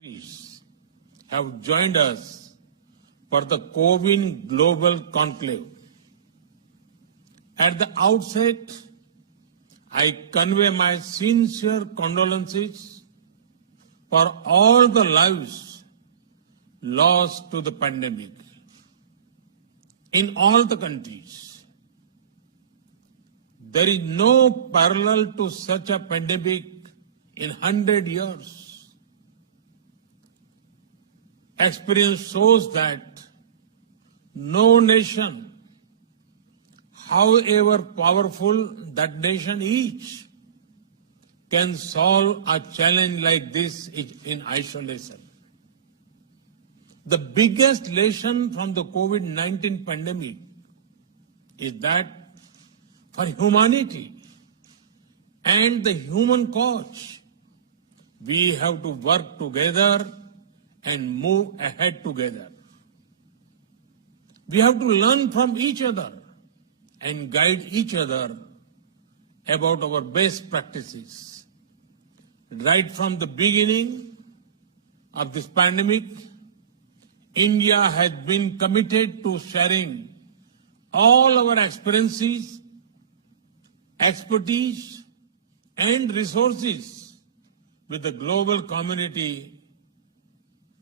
countries have joined us for the CoWIN Global Conclave. At the outset, I convey my sincere condolences for all the lives lost to the pandemic in all the countries. There is no parallel to such a pandemic in 100 years. Experience shows that no nation, however powerful that nation is, can solve a challenge like this in isolation. The biggest lesson from the COVID-19 pandemic is that for humanity and the human cause, we have to work together and move ahead together. We have to learn from each other and guide each other about our best practices. Right from the beginning of this pandemic, India has been committed to sharing all our experiences, expertise, and resources with the global community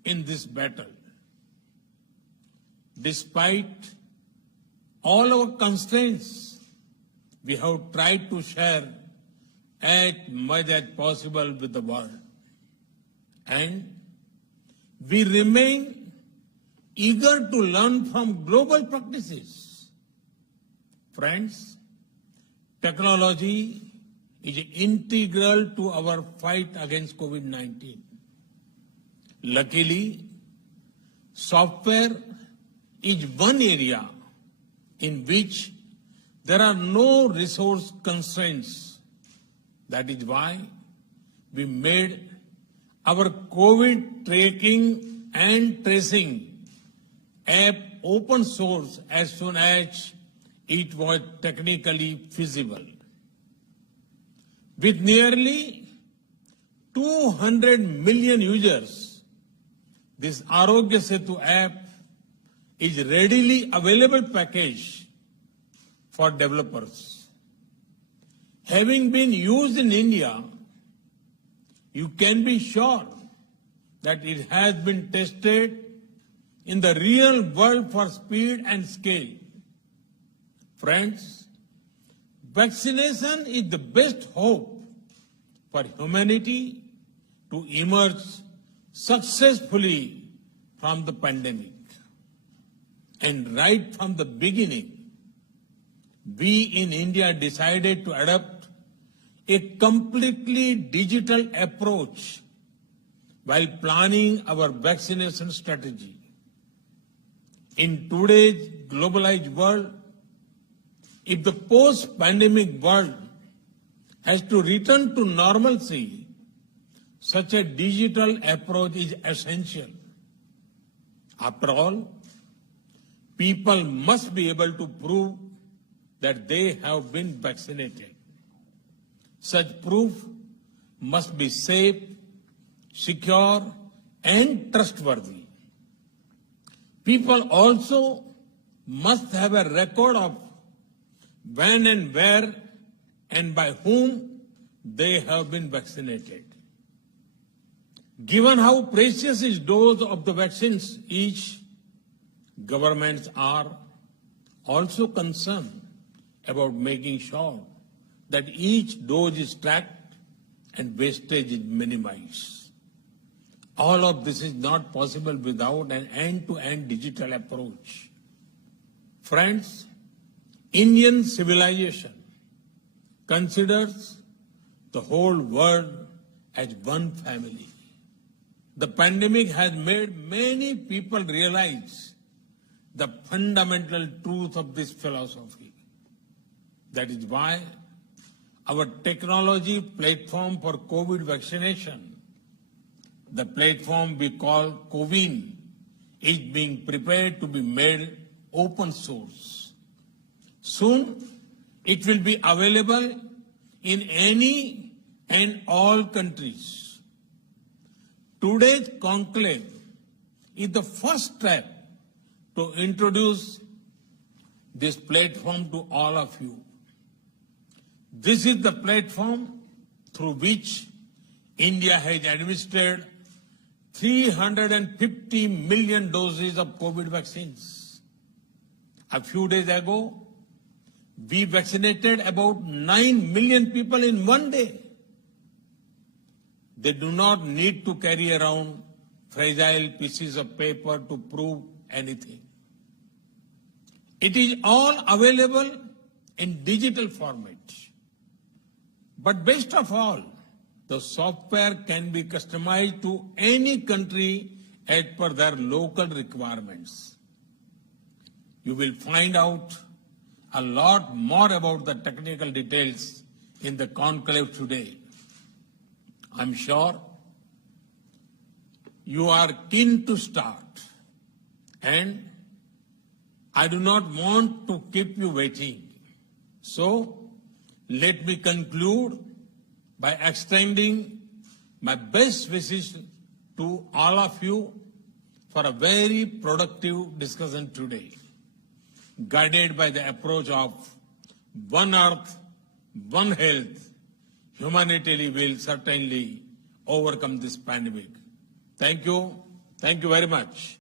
in this battle. Despite all our constraints, we have tried to share as much as possible with the world. And we remain eager to learn from global practices. Friends, technology is integral to our fight against COVID-19. Luckily, software is one area in which there are no resource constraints. That is why we made our COVID tracking and tracing app open source as soon as it was technically feasible. With nearly 200 million users, this Arogya Setu app is readily available package for developers. Having been used in India, you can be sure that it has been tested in the real world for speed and scale. Friends, vaccination is the best hope for humanity to emerge successfully from the pandemic. And right from the beginning, we in India decided to adopt a completely digital approach while planning our vaccination strategy. In today's globalized world, if the post-pandemic world has to return to normalcy, such a digital approach is essential. After all, people must be able to prove that they have been vaccinated. Such proof must be safe, secure, and trustworthy. People also must have a record of when and where and by whom they have been vaccinated. Given how precious each dose of the vaccines is, governments are also concerned about making sure that each dose is tracked and wastage is minimized. All of this is not possible without an end-to-end digital approach. Friends, Indian civilization considers the whole world as one family. The pandemic has made many people realize the fundamental truth of this philosophy. That is why our technology platform for COVID vaccination, the platform we call CoWIN, is being prepared to be made open source. Soon, it will be available in any and all countries. Today's conclave is the first step to introduce this platform to all of you. This is the platform through which India has administered 350 million doses of COVID vaccines. A few days ago, we vaccinated about 9 million people in one day. They do not need to carry around fragile pieces of paper to prove anything. It is all available in digital format. But best of all, the software can be customized to any country as per their local requirements. You will find out a lot more about the technical details in the conclave today. I'm sure you are keen to start, and I do not want to keep you waiting. So, let me conclude by extending my best wishes to all of you for a very productive discussion today, guided by the approach of One Earth, One Health. Humanity will certainly overcome this pandemic. Thank you. Thank you very much.